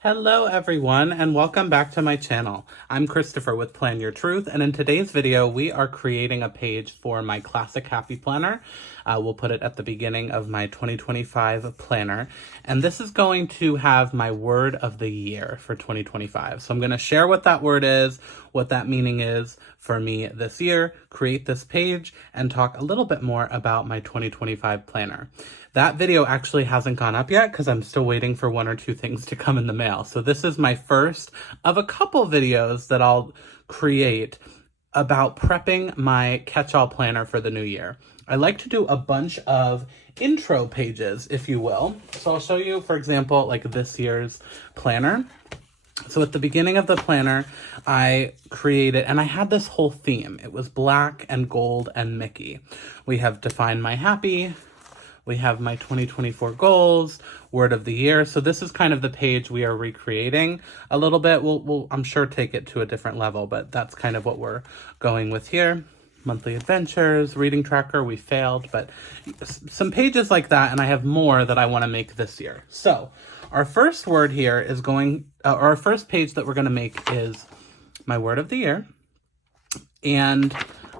Hello everyone and welcome back to my channel. I'm Christopher with Plan Your Truth, and in today's video we are creating a page for my Classic Happy Planner. We'll put it at the beginning of my 2025 planner, and this is going to have my word of the year for 2025. So I'm going to share what that word is, what that meaning is for me this year, create this page, and talk a little bit more about my 2025 planner. That video actually hasn't gone up yet because I'm still waiting for one or two things to come in the mail. So this is my first of a couple videos that I'll create about prepping my catch-all planner for the new year. I like to do a bunch of intro pages, if you will. So I'll show you, for example, like this year's planner. So at the beginning of the planner, I created, and I had this whole theme. It was black and gold and Mickey. We have Define My Happy. We have my 2024 goals, word of the year. So this is kind of the page we are recreating a little bit. We'll I'm sure, take it to a different level, but that's kind of what we're going with here. Monthly adventures, reading tracker, we failed, but some pages like that, and I have more that I want to make this year. So our first word here is our first page that we're going to make is my word of the year. And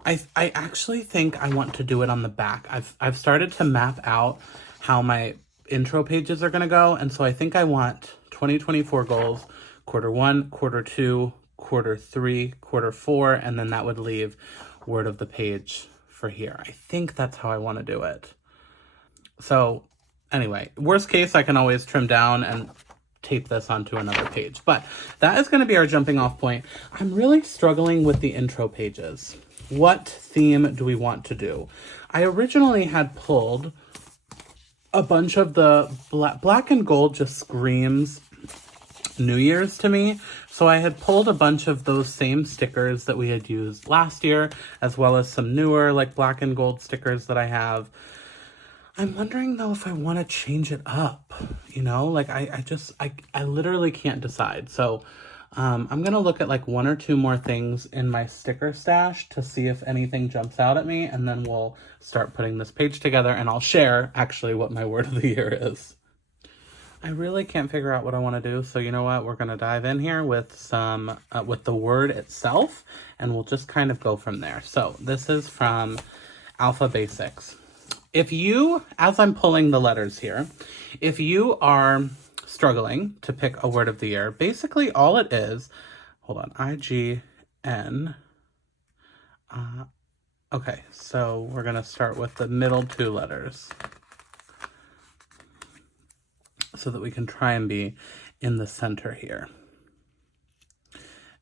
I actually think I want to do it on the back. I've started to map out how my intro pages are going to go. And so I think I want 2024 goals, quarter 1, quarter 2, quarter 3, quarter 4, and then that would leave word of the page for here. I think that's how I want to do it. So anyway, worst case, I can always trim down and tape this onto another page. But that is going to be our jumping off point. I'm really struggling with the intro pages. What theme do we want to do? I originally had pulled a bunch of the black and gold just screams New Year's to me. So I had pulled a bunch of those same stickers that we had used last year, as well as some newer like black and gold stickers that I have. I'm wondering though if I want to change it up, you know, like I literally can't decide. So I'm going to look at like one or two more things in my sticker stash to see if anything jumps out at me. And then we'll start putting this page together, and I'll share actually what my word of the year is. I really can't figure out what I want to do. So you know what? We're going to dive in here with with the word itself, and we'll just kind of go from there. So this is from Alpha Basics. If you, as I'm pulling the letters here, if you are struggling to pick a word of the year, basically all it is, hold on, IGN. Okay, so we're going to start with the middle two letters so that we can try and be in the center here.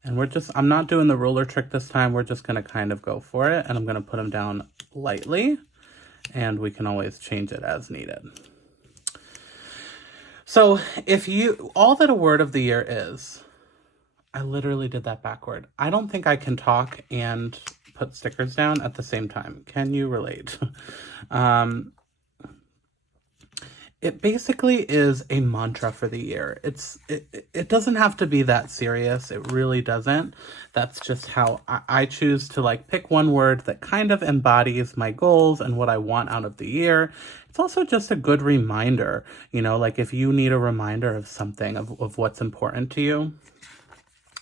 And I'm not doing the ruler trick this time. We're just going to kind of go for it, and I'm going to put them down lightly, and we can always change it as needed. So all that a word of the year is, I literally did that backward. I don't think I can talk and put stickers down at the same time. Can you relate? It basically is a mantra for the year. It doesn't have to be that serious. It really doesn't. That's just how I choose to like pick one word that kind of embodies my goals and what I want out of the year. It's also just a good reminder, you know, like if you need a reminder of something, of what's important to you,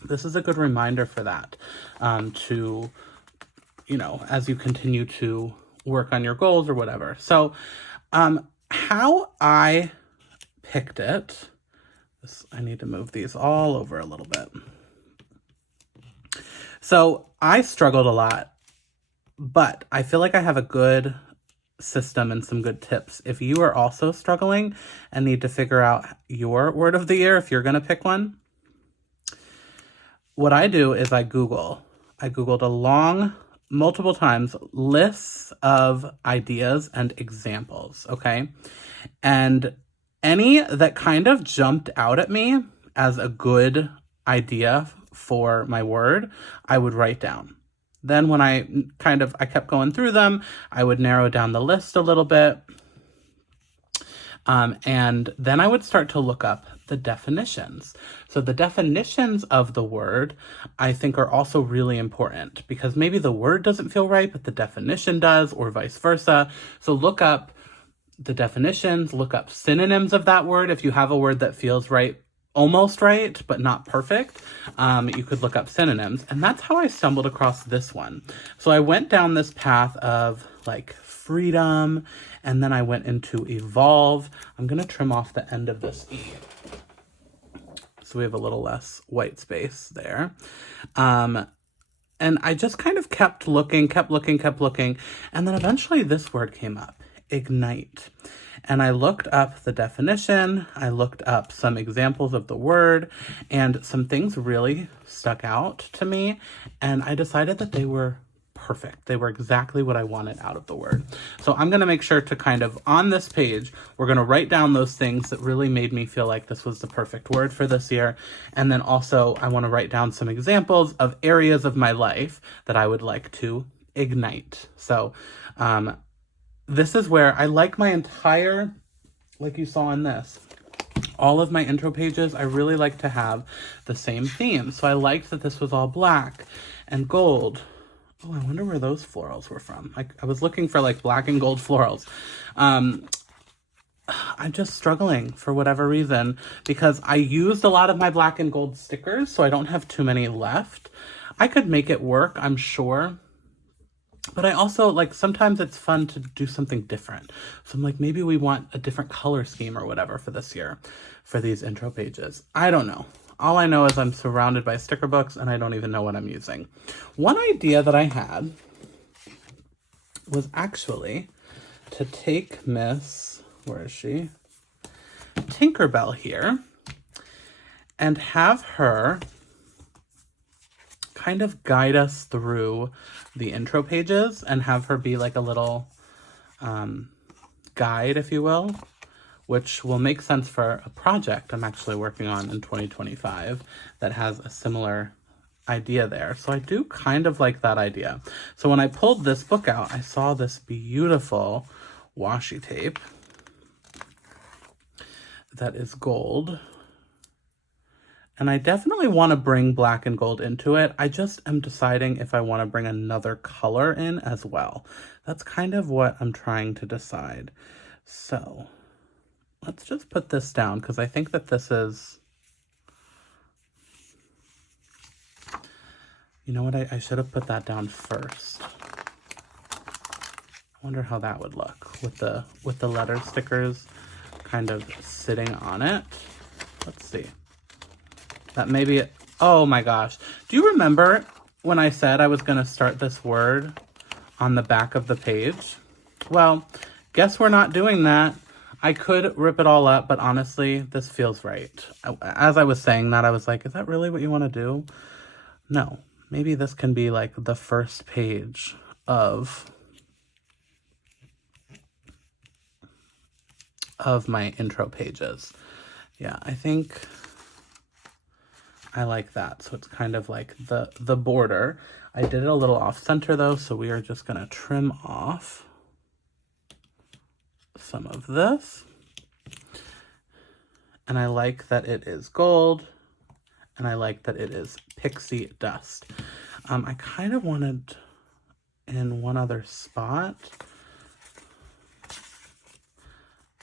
this is a good reminder for that, to, you know, as you continue to work on your goals or whatever. So, how I picked it, I need to move these all over a little bit. So I struggled a lot, but I feel like I have a good system and some good tips. If you are also struggling and need to figure out your word of the year, if you're going to pick one, what I do is I Googled multiple times lists of ideas and examples, okay? And any that kind of jumped out at me as a good idea for my word, I would write down. Then when I kept going through them, I would narrow down the list a little bit. And then I would start to look up the definitions. So the definitions of the word, I think, are also really important because maybe the word doesn't feel right, but the definition does, or vice versa. So look up the definitions, look up synonyms of that word. If you have a word that feels right almost right, but not perfect, you could look up synonyms. And that's how I stumbled across this one. So I went down this path of like freedom, and then I went into evolve. I'm going to trim off the end of this E, so we have a little less white space there. And I just kind of kept looking. And then eventually this word came up, ignite. And I looked up the definition, I looked up some examples of the word, and some things really stuck out to me. And I decided that they were perfect. They were exactly what I wanted out of the word. So I'm going to make sure to kind of, on this page, we're going to write down those things that really made me feel like this was the perfect word for this year. And then also I want to write down some examples of areas of my life that I would like to ignite. So, this is where I like my entire, like you saw in this, all of my intro pages, I really like to have the same theme. So I liked that this was all black and gold. Oh, I wonder where those florals were from. I was looking for like black and gold florals. I'm just struggling for whatever reason because I used a lot of my black and gold stickers, so I don't have too many left. I could make it work, I'm sure. But I also, like, sometimes it's fun to do something different. So I'm like, maybe we want a different color scheme or whatever for this year for these intro pages. I don't know. All I know is I'm surrounded by sticker books and I don't even know what I'm using. One idea that I had was actually to take Miss, where is she? Tinkerbell here and have her kind of guide us through the intro pages and have her be like a little guide, if you will, which will make sense for a project I'm actually working on in 2025 that has a similar idea there. So I do kind of like that idea. So when I pulled this book out, I saw this beautiful washi tape that is gold. And I definitely want to bring black and gold into it. I just am deciding if I want to bring another color in as well. That's kind of what I'm trying to decide. So let's just put this down because I think that this is, you know what, I should have put that down first. I wonder how that would look with the letter stickers kind of sitting on it. Let's see. That maybe, oh my gosh. Do you remember when I said I was going to start this word on the back of the page? Well, guess we're not doing that. I could rip it all up, but honestly, this feels right. As I was saying that, I was like, is that really what you want to do? No, maybe this can be like the first page of my intro pages. Yeah, I think I like that. So it's kind of like the border. I did it a little off center though, so we are just gonna trim off some of this. And I like that it is gold, and I like that it is pixie dust. I kind of wanted in one other spot,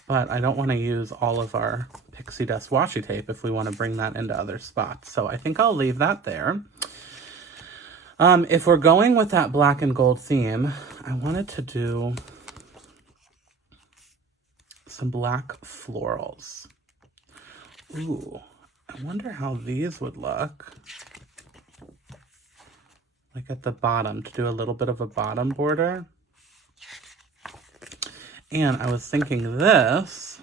but I don't want to use all of our pixie dust washi tape if we want to bring that into other spots. So I think I'll leave that there. If we're going with that black and gold theme, I wanted to do some black florals. Ooh, I wonder how these would look. Like at the bottom, to do a little bit of a bottom border. And I was thinking this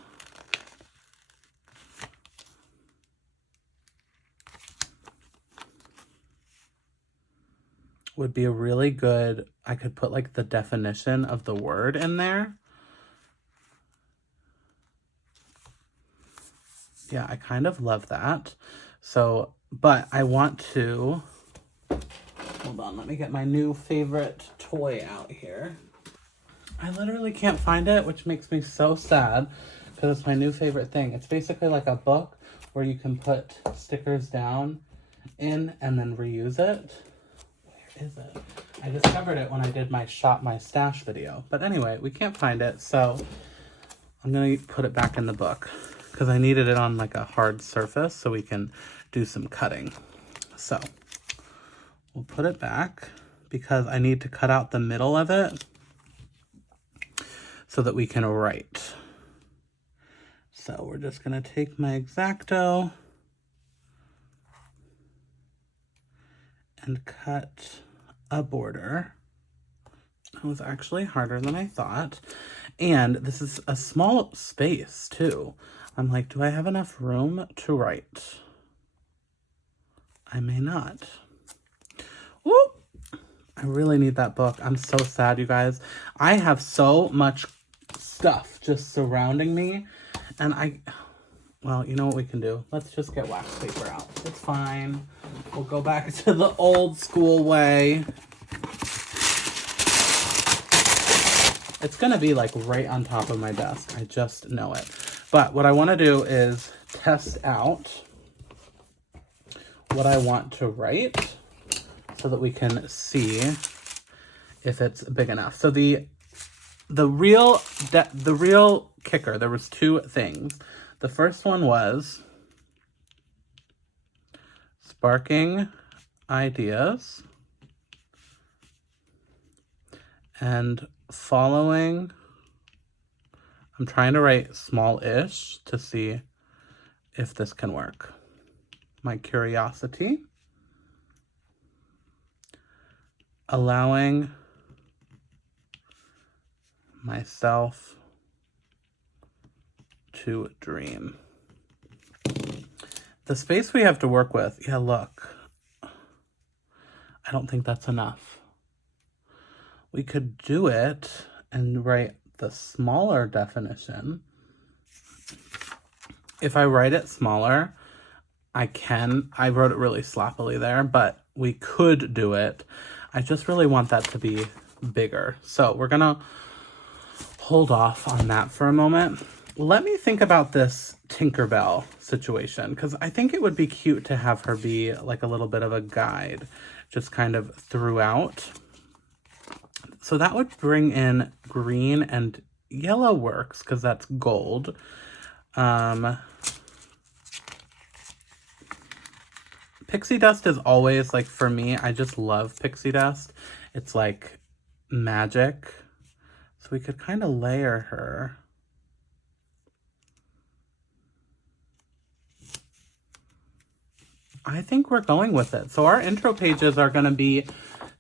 would be a really good, I could put like the definition of the word in there. Yeah, I kind of love that. So, but I want to, hold on, let me get my new favorite toy out here. I literally can't find it, which makes me so sad because it's my new favorite thing. It's basically like a book where you can put stickers down in and then reuse it. Where is it? I discovered it when I did my Shop My Stash video. But anyway, we can't find it, so I'm going to put it back in the book because I needed it on like a hard surface so we can do some cutting. So we'll put it back because I need to cut out the middle of it so that we can write. So we're just gonna take my X-Acto and cut a border. It was actually harder than I thought. And this is a small space too. I'm like, do I have enough room to write? I may not. Whoop! I really need that book. I'm so sad, you guys. I have so much stuff just surrounding me. And well, you know what we can do? Let's just get wax paper out. It's fine. We'll go back to the old school way. It's gonna be like right on top of my desk. I just know it. But what I wanna do is test out what I want to write so that we can see if it's big enough. So the real kicker, there was two things. The first one was sparking ideas and following. I'm trying to write small-ish to see if this can work. My curiosity. Allowing myself to dream. The space we have to work with, yeah, look. I don't think that's enough. We could do it and write the smaller definition. If I write it smaller, I wrote it really sloppily there, but we could do it. I just really want that to be bigger. So we're gonna hold off on that for a moment. Let me think about this Tinkerbell situation, because I think it would be cute to have her be like a little bit of a guide, just kind of throughout. So that would bring in green, and yellow works because that's gold. Pixie dust is always, like, for me, I just love pixie dust. It's like magic. So we could kind of layer her. I think we're going with it. So our intro pages are going to be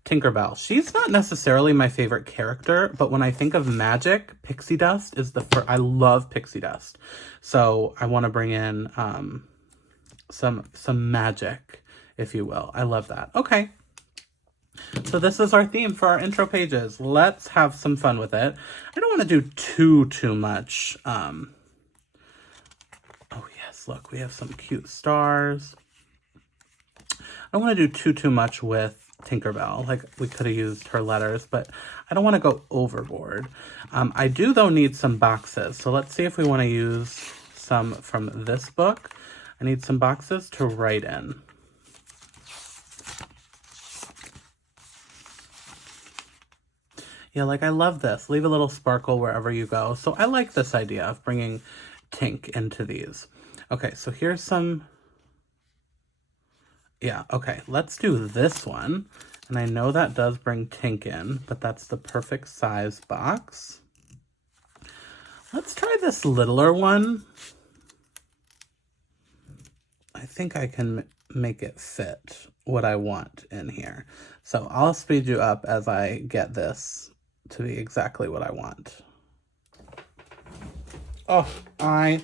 Tinkerbell. She's not necessarily my favorite character, but when I think of magic, pixie dust is the first. I love pixie dust. So I want to bring in some magic, if you will. I love that. Okay. So this is our theme for our intro pages. Let's have some fun with it. I don't want to do too much. Oh yes, look, we have some cute stars. I don't want to do too much with Tinkerbell. Like, we could have used her letters, but I don't want to go overboard. I do, though, need some boxes. So let's see if we want to use some from this book. I need some boxes to write in. Yeah, like, I love this. Leave a little sparkle wherever you go. So I like this idea of bringing Tink into these. Okay, so here's some... Yeah, okay, let's do this one. And I know that does bring Tink in, but that's the perfect size box. Let's try this littler one. I think I can make it fit what I want in here. So I'll speed you up as I get this to be exactly what I want. Oh, I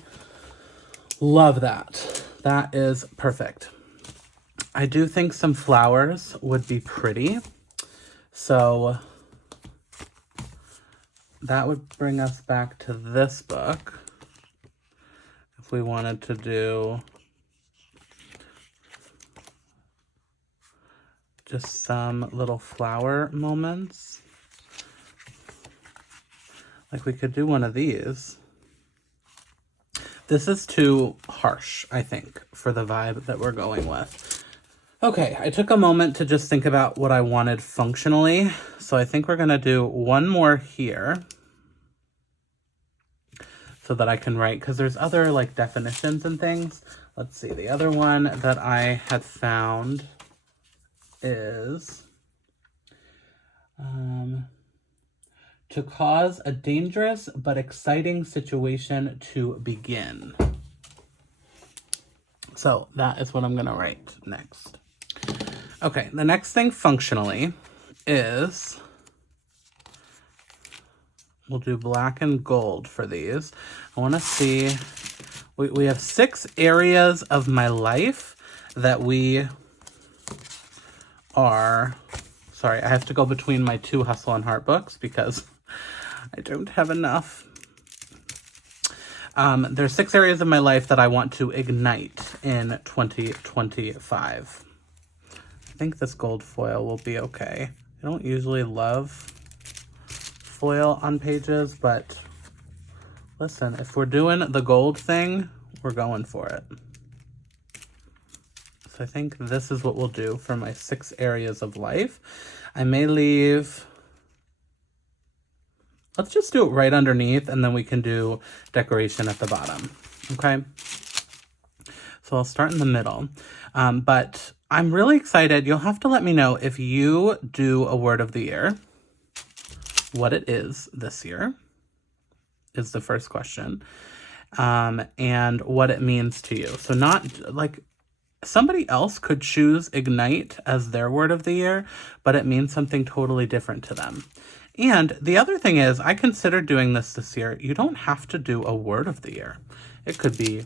love that. That is perfect. I do think some flowers would be pretty. So that would bring us back to this book. If we wanted to do just some little flower moments. Like, we could do one of these. This is too harsh, I think, for the vibe that we're going with. Okay, I took a moment to just think about what I wanted functionally. So I think we're gonna do one more here. so that I can write, because there's other like definitions and things. Let's see, the other one that I had found is to cause a dangerous but exciting situation to begin. So that is what I'm going to write next. Okay, the next thing functionally is, we'll do black and gold for these. I want to see, we have 6 areas of my life that we are, sorry, I have to go between my 2 Hustle and Heart books because I don't have enough. There's 6 areas of my life that I want to ignite in 2025. I think this gold foil will be okay. I don't usually love foil on pages, but listen, if we're doing the gold thing, we're going for it. So I think this is what we'll do for my 6 areas of life. I may leave, let's just do it right underneath, and then we can do decoration at the bottom, okay? So I'll start in the middle, but I'm really excited. You'll have to let me know if you do a word of the year, what it is this year is the first question, and what it means to you. So not like somebody else could choose Ignite as their word of the year, but it means something totally different to them. And the other thing is, I considered doing this year. You don't have to do a word of the year. It could be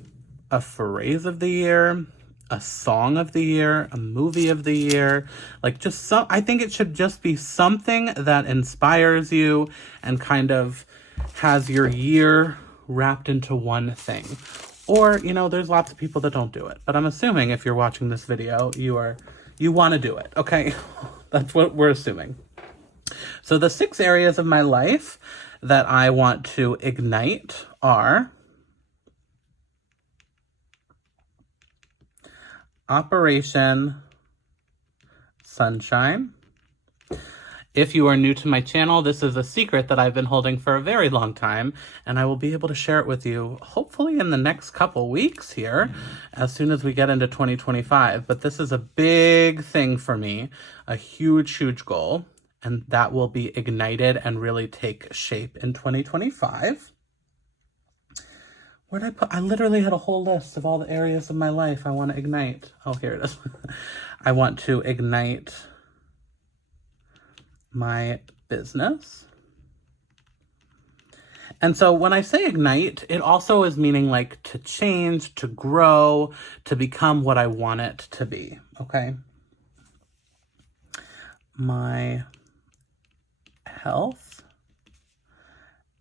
a phrase of the year, a song of the year, a movie of the year, like just some, I think it should just be something that inspires you and kind of has your year wrapped into one thing. Or, you know, there's lots of people that don't do it, but I'm assuming if you're watching this video, you want to do it. Okay. That's what we're assuming. So the 6 areas of my life that I want to ignite are Operation Sunshine. If you are new to my channel, this is a secret that I've been holding for a very long time, and I will be able to share it with you hopefully in the next couple weeks here, as soon as we get into 2025. But this is a big thing for me, a huge, huge goal, and that will be ignited and really take shape in 2025. Where did I put? I literally had a whole list of all the areas of my life I want to ignite. Oh, here it is. I want to ignite my business. And so when I say ignite, it also is meaning like to change, to grow, to become what I want it to be, okay? My health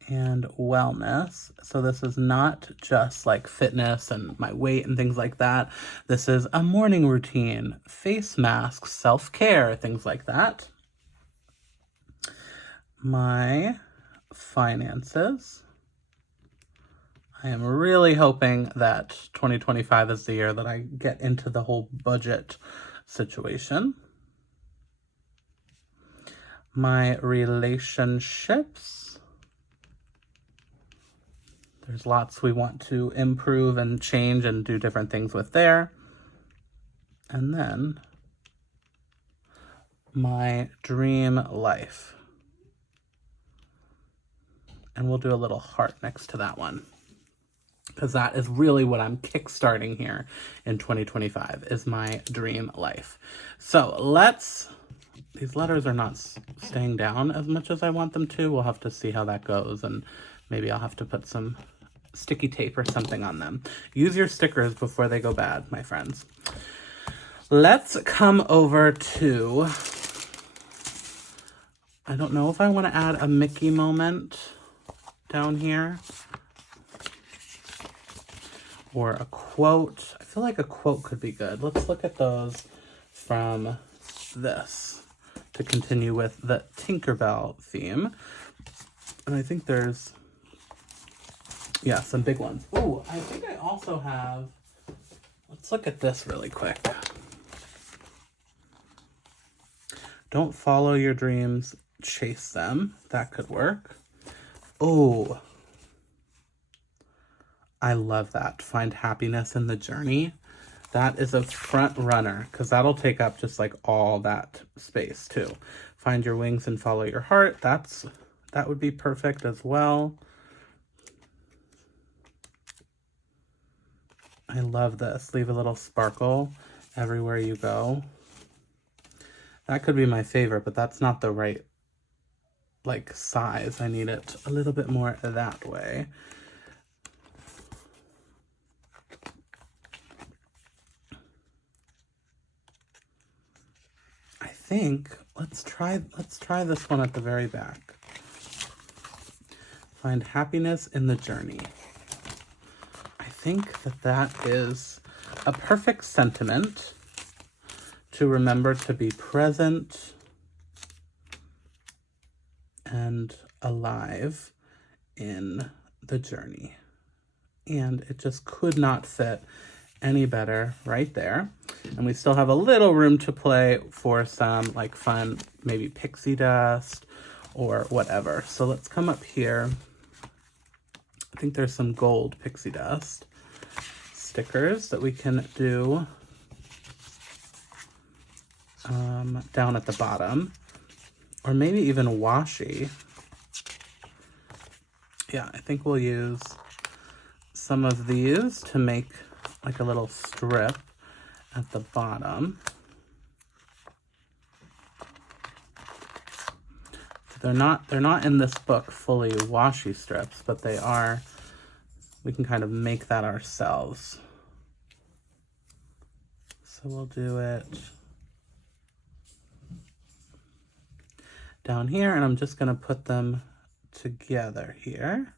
and wellness. So this is not just like fitness and my weight and things like that. This is a morning routine, face masks, self-care, things like that. My finances. I am really hoping that 2025 is the year that I get into the whole budget situation. My relationships. There's lots we want to improve and change and do different things with there. And then my dream life. And we'll do a little heart next to that one, because that is really what I'm kickstarting here in 2025 is my dream life. So these letters are not staying down as much as I want them to. We'll have to see how that goes, and maybe I'll have to put some sticky tape or something on them. Use your stickers before they go bad, my friends. Let's come over to, I don't know if I want to add a Mickey moment down here or a quote. I feel like a quote could be good. Let's look at those from this to continue with the Tinkerbell theme. And I think there's, yeah, some big ones. Oh, I think I also have, let's look at this really quick. Don't follow your dreams, chase them. That could work. Oh, I love that. Find happiness in the journey. That is a front runner because that'll take up just like all that space too. Find your wings and follow your heart. That would be perfect as well. I love this. Leave a little sparkle everywhere you go. That could be my favorite, but that's not the right like size. I need it a little bit more that way. I think let's try this one at the very back. Find happiness in the journey. I think that is a perfect sentiment to remember to be present and alive in the journey. And it just could not fit any better right there. And we still have a little room to play for some like fun, maybe pixie dust or whatever. So let's come up here. I think there's some gold pixie dust stickers that we can do down at the bottom, or maybe even washi. Yeah, I think we'll use some of these to make like a little strip at the bottom. They're not in this book fully washi strips, but they are, we can kind of make that ourselves. So we'll do it down here, and I'm just gonna put them together here.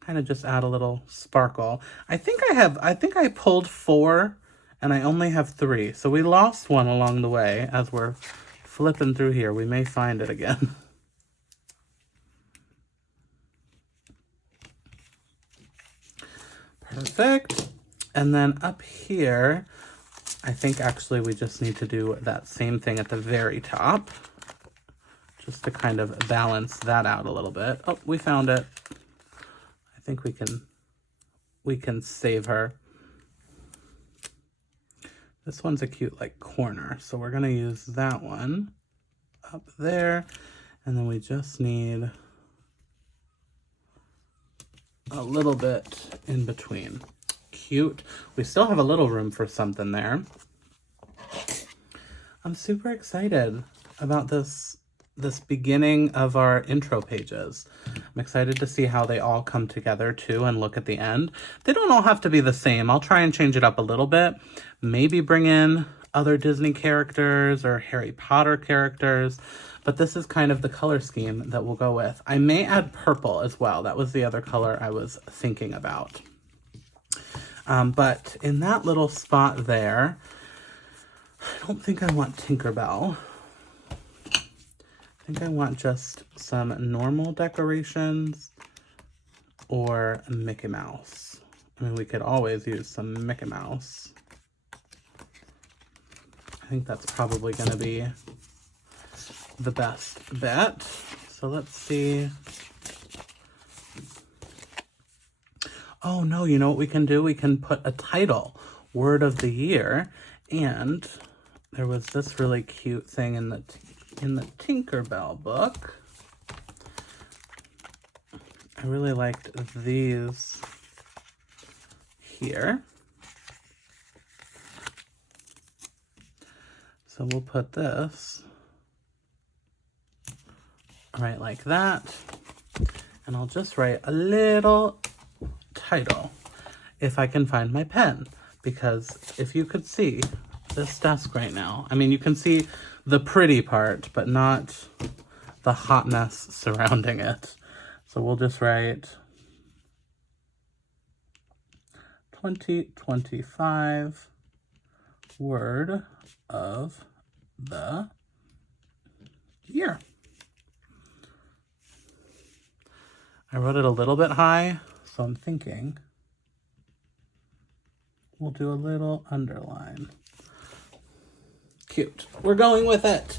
Kind of just add a little sparkle. I think I pulled 4 and I only have 3. So we lost one along the way as we're flipping through here. We may find it again. Perfect. And then up here, I think actually we just need to do that same thing at the very top, just to kind of balance that out a little bit. Oh, we found it. I think we can save her. This one's a cute like corner, so we're gonna use that one up there, and then we just need a little bit in between. Cute. We still have a little room for something there. I'm super excited about this beginning of our intro pages. I'm excited to see how they all come together too and look at the end. They don't all have to be the same. I'll try and change it up a little bit. Maybe bring in other Disney characters or Harry Potter characters, but this is kind of the color scheme that we'll go with. I may add purple as well. That was the other color I was thinking about. But in that little spot there, I don't think I want Tinkerbell. I think I want just some normal decorations or Mickey Mouse. I mean, we could always use some Mickey Mouse. I think that's probably going to be the best bet. So let's see. Oh no, you know what we can do? We can put a title, word of the year, and there was this really cute thing in the Tinkerbell book. I really liked these here. So we'll put this right like that. And I'll just write a little title if I can find my pen. Because if you could see this desk right now, I mean, you can see the pretty part, but not the hotness surrounding it. So we'll just write 2025 word of the year. I wrote it a little bit high, so I'm thinking we'll do a little underline. Cute. We're going with it.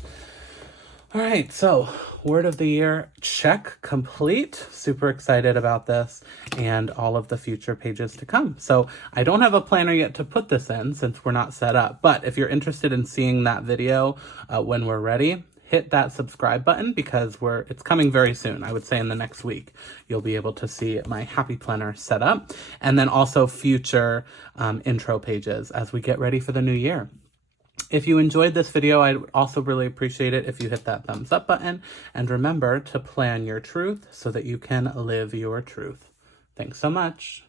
All right, so word of the year, check, complete. Super excited about this and all of the future pages to come. So I don't have a planner yet to put this in since we're not set up, but if you're interested in seeing that video when we're ready, hit that subscribe button because it's coming very soon. I would say in the next week, you'll be able to see my happy planner set up, and then also future intro pages as we get ready for the new year. If you enjoyed this video, I would also really appreciate it if you hit that thumbs up button, and remember to plan your truth so that you can live your truth. Thanks so much.